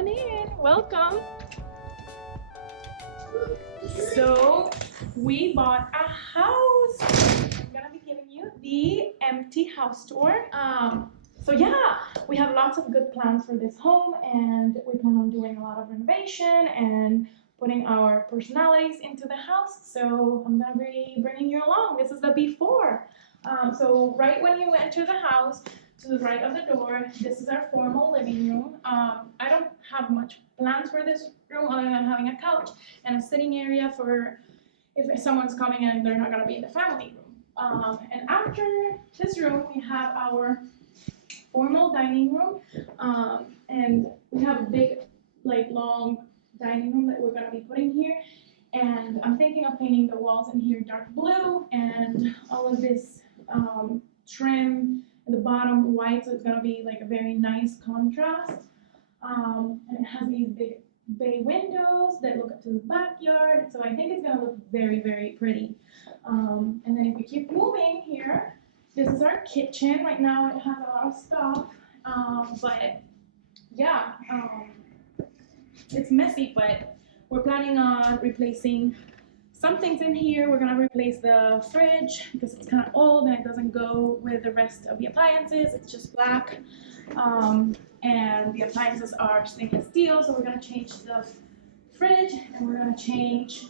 on in. Welcome. So we bought a house. I'm gonna be giving you the empty house tour. So yeah, we have lots of good plans for this home, and we plan on doing a lot of renovation and putting our personalities into the house. So I'm gonna be bringing you along. This is the before. So right when you enter the house, to the right of the door, this is our formal living room. I don't have much plans for this room other than having a couch and a sitting area for if someone's coming and they're not gonna be in the family room. And after this room, we have our formal dining room, and we have a big, like, long dining room that we're gonna be putting here. And I'm thinking of painting the walls in here dark blue and all of this trim at the bottom white, so it's gonna be like a very nice contrast. And it has these big bay windows that look up to the backyard, so I think it's gonna look very, very pretty. And then if we keep moving here, this is our kitchen. Right now it has a lot of stuff, but yeah, it's messy, but we're planning on replacing some things in here. We're gonna replace the fridge because it's kind of old and it doesn't go with the rest of the appliances. It's just black. And the appliances are stainless steel, so we're gonna change the fridge and we're gonna change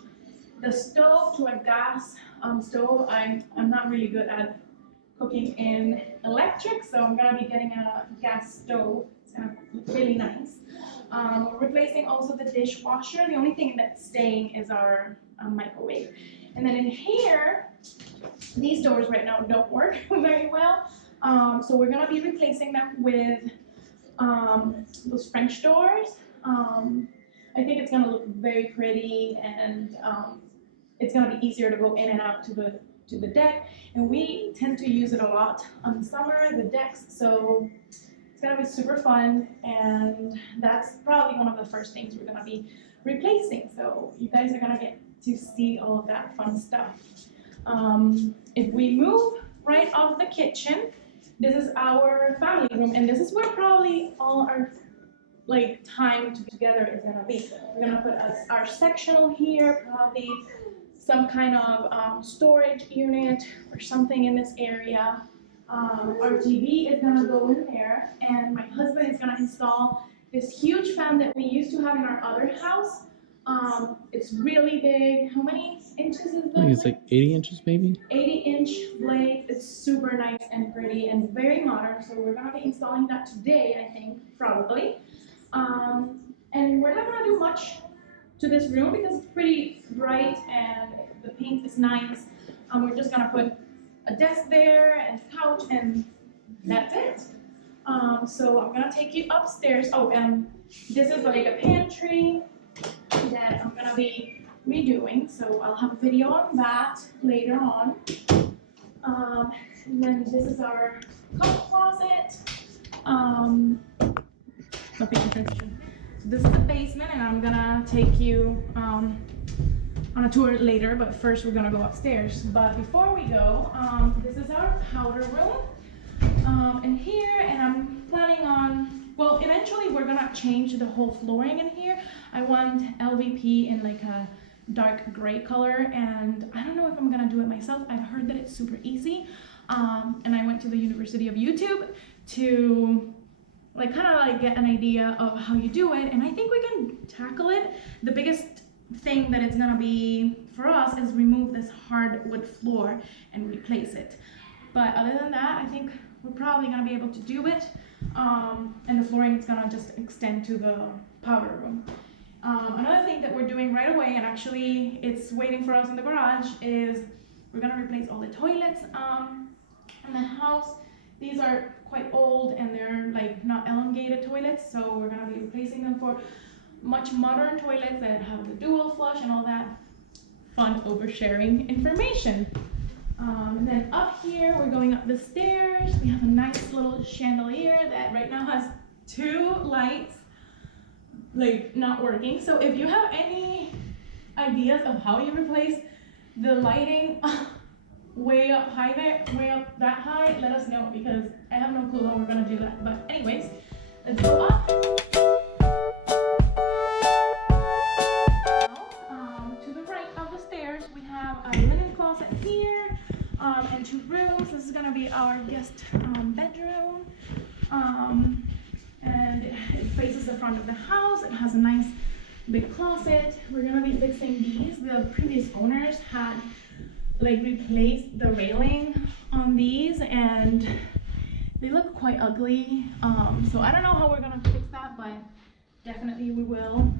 the stove to a gas stove. I'm not really good at cooking in electric, so I'm gonna be getting a gas stove. It's gonna look really nice. We're replacing also the dishwasher. The only thing that's staying is our microwave. And then in here, these doors right now don't work very well. So we're gonna be replacing them with those French doors. I think it's gonna look very pretty, and it's gonna be easier to go in and out to the deck. And we tend to use it a lot on the summer, the decks, so it's gonna be super fun, and that's probably one of the first things we're gonna be replacing. So you guys are gonna get to see all of that fun stuff. If we move right off the kitchen, this is our family room, and this is where probably all our time together is gonna be. We're gonna put our sectional here, probably some kind of storage unit or something in this area. Our TV is gonna go in there, and my husband is gonna install this huge fan that we used to have in our other house. It's really big. How many inches is that? I think it's like 80 inches maybe. 80-inch blade. It's super nice and pretty and very modern. So we're gonna be installing that today, I think, probably. And we're not gonna do much to this room because it's pretty bright and the paint is nice. We're just gonna put a desk there and a couch, and that's it. So I'm gonna take you upstairs. Oh, and this is like a pantry that I'm gonna be redoing, so I'll have a video on that later on. And then this is our coat closet. Not paying attention. So this is the basement, and I'm gonna take you on a tour later, but first we're gonna go upstairs. But before we go, this is our powder room. In here, and I'm planning on, well, eventually we're gonna change the whole flooring in here. I want LVP in like a dark gray color, and I don't know if I'm gonna do it myself. I've heard that it's super easy, and I went to the University of YouTube to get an idea of how you do it, and I think we can tackle it. The biggest thing that it's gonna be for us is remove this hardwood floor and replace it. But other than that, I think we're probably gonna be able to do it. And the flooring is gonna just extend to the powder room. Another thing that we're doing right away, and actually it's waiting for us in the garage, is we're gonna replace all the toilets in the house. These are quite old and they're not elongated toilets, so we're gonna be replacing them for much modern toilets that have the dual flush and all that fun oversharing information. And then up here, we're going up the stairs. We have a nice little chandelier that right now has 2 lights not working. So if you have any ideas of how you replace the lighting way up high there, way up that high, let us know, because I have no clue how we're gonna do that. But anyways, let's go up. front of the house. It has a nice big closet. We're gonna be fixing these. The previous owners had like replaced the railing on these and they look quite ugly. So I don't know how we're gonna fix that, but definitely we will.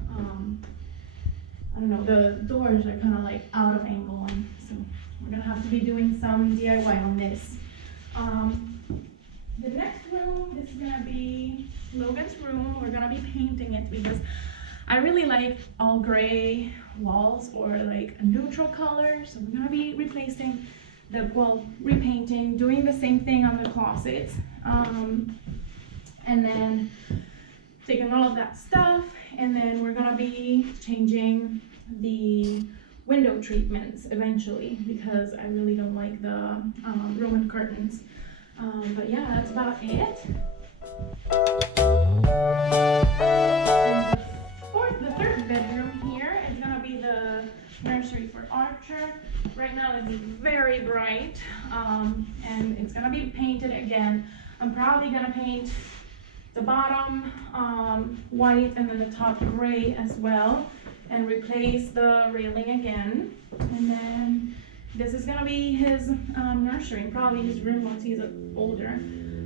I don't know, the doors are kind of like out of angle, and so we're gonna have to be doing some DIY on this. The next room, this is gonna be Logan's room. We're gonna be painting it because I really like all gray walls or like a neutral color. So we're gonna be replacing repainting, doing the same thing on the closets. And then taking all of that stuff, and then we're gonna be changing the window treatments eventually because I really don't like the Roman curtains. But yeah, that's about it. The third bedroom here is gonna be the nursery for Archer. Right now it's very bright, and it's gonna be painted again. I'm probably gonna paint the bottom white and then the top gray as well, and replace the railing again. And then this is gonna be his nursery, and probably his room once he's older,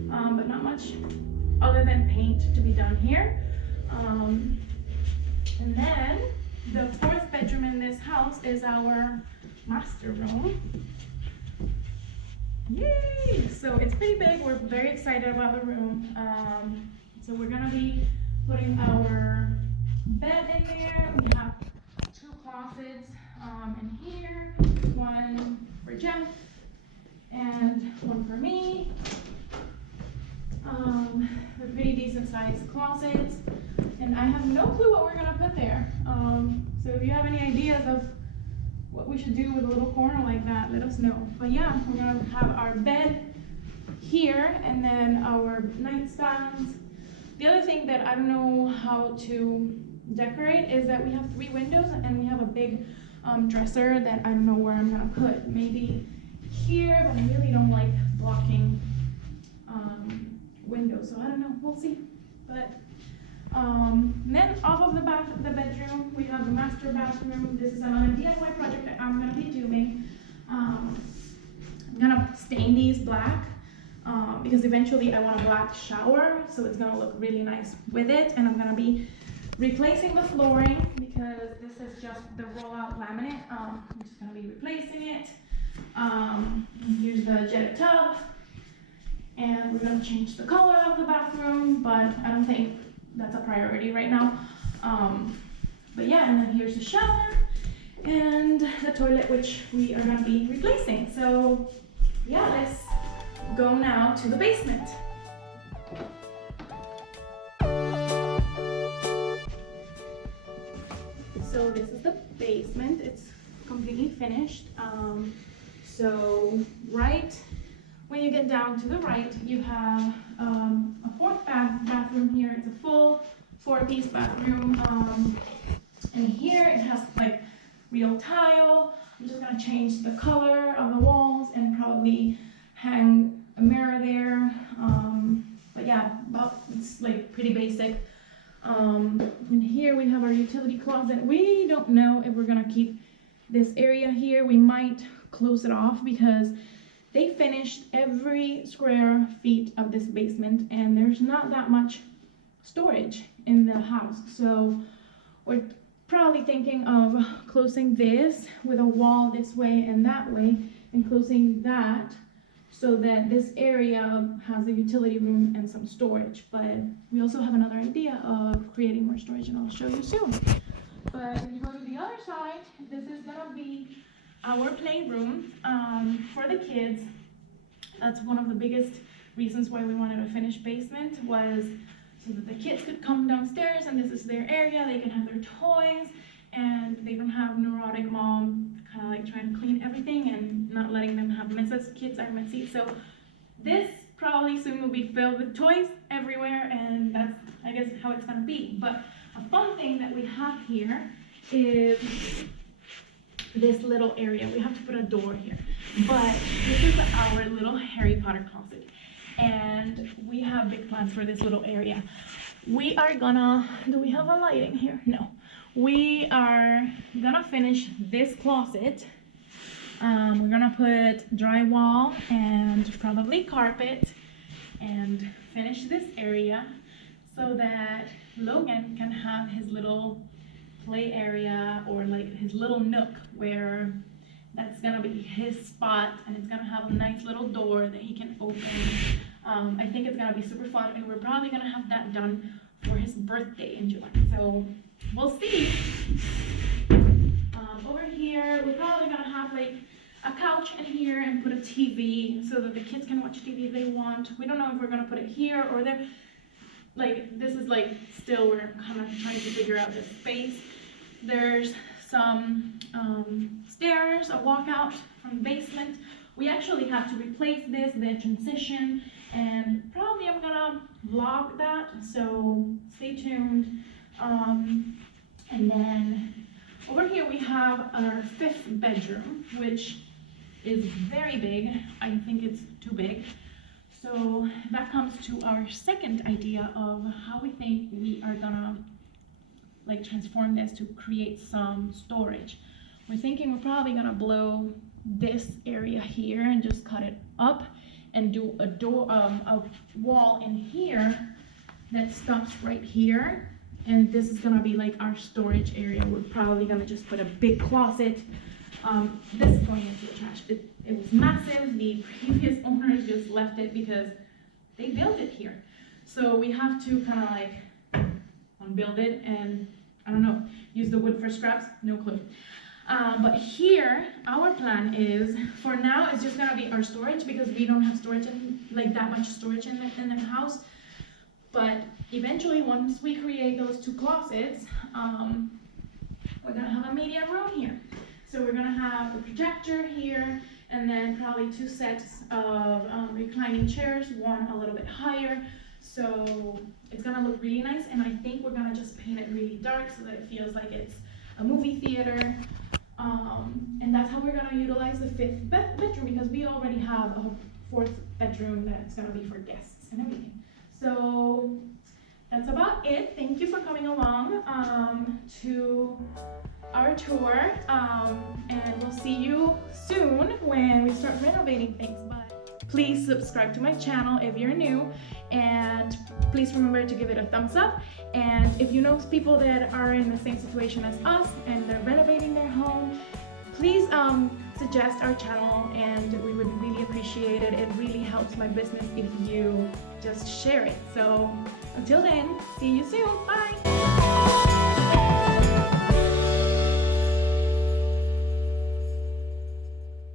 but not much other than paint to be done here. And then the fourth bedroom in this house is our master room. Yay! So it's pretty big. We're very excited about the room. So we're gonna be putting our bed in there. We have two closets in here, one for Jeff and one for me. They're pretty decent sized closets, and I have no clue what we're gonna put there. So if you have any ideas of what we should do with a little corner like that, let us know. But yeah, we're gonna have our bed here and then our nightstands. The other thing that I don't know how to decorate is that we have 3 windows and we have a big dresser that I don't know where I'm gonna put. Maybe here, but I really don't like blocking windows, so I don't know, we'll see. But then off of the bedroom, we have the master bathroom. This is another DIY project that I'm gonna be doing. I'm gonna stain these black because eventually I want a black shower, so it's gonna look really nice with it. And I'm gonna be replacing the flooring because this is just the rollout laminate. I'm just gonna be replacing it. Here's the jetted tub, and we're gonna change the color of the bathroom, but I don't think that's a priority right now. But yeah, and then here's the shower and the toilet, which we are gonna be replacing. So yeah, let's go now to the basement. So this is the basement. It's completely finished. So right when you get down to the right, you have a fourth bathroom here. It's a full 4-piece bathroom. And here it has like real tile. I'm just gonna change the color of the walls and probably hang a mirror there. But yeah, it's like pretty basic. And here we have our utility closet. We don't know if we're gonna keep this area here. We might close it off because they finished every square feet of this basement and there's not that much storage in the house. So we're probably thinking of closing this with a wall this way and that way, and closing that so that this area has a utility room and some storage. But we also have another idea of creating more storage, and I'll show you soon. But if you go to the other side, this is gonna be our playroom for the kids. That's one of the biggest reasons why we wanted a finished basement, was so that the kids could come downstairs and this is their area. They can have their toys and they don't have neurotic mom kind of like trying to clean everything and not letting them have messes. Kids are messy. So this probably soon will be filled with toys everywhere, and that's, I guess, how it's gonna be. But a fun thing that we have here is this little area. We have to put a door here, but this is our little Harry Potter closet, and we have big plans for this little area. we are gonna, do we have a light in here? No. We are gonna finish this closet. We're gonna put drywall and probably carpet and finish this area so that Logan can have his little play area, or like his little nook where that's gonna be his spot, and it's gonna have a nice little door that he can open. I think it's gonna be super fun, and we're probably gonna have that done for his birthday in July. So we'll see. Over here, we're probably gonna have like a couch in here and put a TV so that the kids can watch TV if they want. We don't know if we're gonna put it here or there. Like, this is like, still we're kind of trying to figure out the space. There's some stairs, a walkout from the basement. We actually have to replace this, the transition, and probably I'm gonna vlog that, so stay tuned. And then over here we have our 5th bedroom, which is very big. I think it's too big. So that comes to our second idea of how we think we are gonna like transform this to create some storage. We're thinking we're probably gonna blow this area here and just cut it up and do a door, a wall in here that stops right here. And this is gonna be like our storage area. We're probably gonna just put a big closet. This is going into the trash. It was massive. The previous owners just left it because they built it here. So we have to kind of like unbuild it and, I don't know, use the wood for scraps, no clue. But here, our plan is, for now, it's just gonna be our storage because we don't have storage, like that much storage in the house. But eventually, once we create those 2 closets, we're gonna have a media room here. So we're gonna have the projector here, and then probably 2 sets of reclining chairs, one a little bit higher. So it's gonna look really nice, and I think we're gonna just paint it really dark so that it feels like it's a movie theater. And that's how we're gonna utilize the 5th bedroom, because we already have a 4th bedroom that's gonna be for guests and everything. So that's about it. Thank you for coming along to our tour, and we'll see you soon when we start renovating things. But please subscribe to my channel if you're new, and please remember to give it a thumbs up. And if you know people that are in the same situation as us and they're renovating their home, please suggest our channel, and we would really appreciate it. It really helps my business if you just share it. So until then, see you soon. Bye.